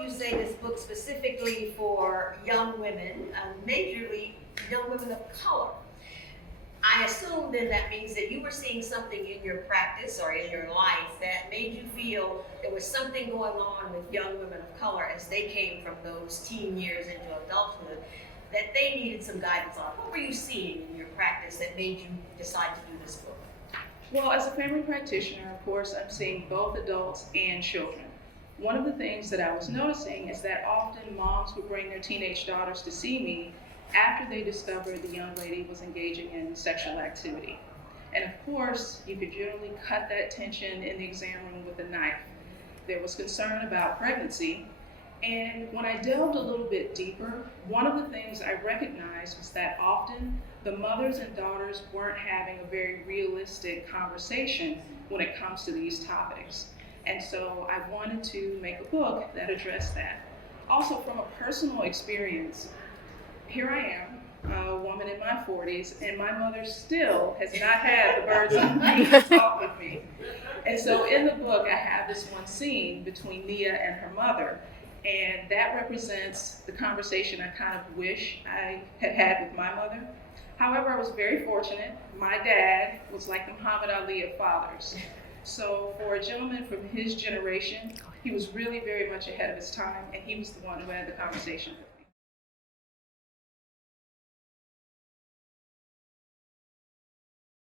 you say this book specifically for young women, majorly young women of color. I assume then that means that you were seeing something in your practice or in your life that made you feel there was something going on with young women of color as they came from those teen years into adulthood, that they needed some guidance on. What were you seeing in your practice that made you decide to do this book? Well, as a family practitioner, of course, I'm seeing both adults and children. One of the things that I was noticing is that often moms would bring their teenage daughters to see me after they discovered the young lady was engaging in sexual activity. And of course, you could generally cut that tension in the exam room with a knife. There was concern about pregnancy, and when I delved a little bit deeper, one of the things I recognized was that often the mothers and daughters weren't having a very realistic conversation when it comes to these topics. And so I wanted to make a book that addressed that. Also, from a personal experience, here I am, a woman in my 40s, and my mother still has not had the birds of me talk with me. And so in the book, I have this one scene between Nia and her mother, and that represents the conversation I kind of wish I had had with my mother. However, I was very fortunate. My dad was like the Muhammad Ali of fathers. So for a gentleman from his generation, he was really very much ahead of his time, and he was the one who had the conversation.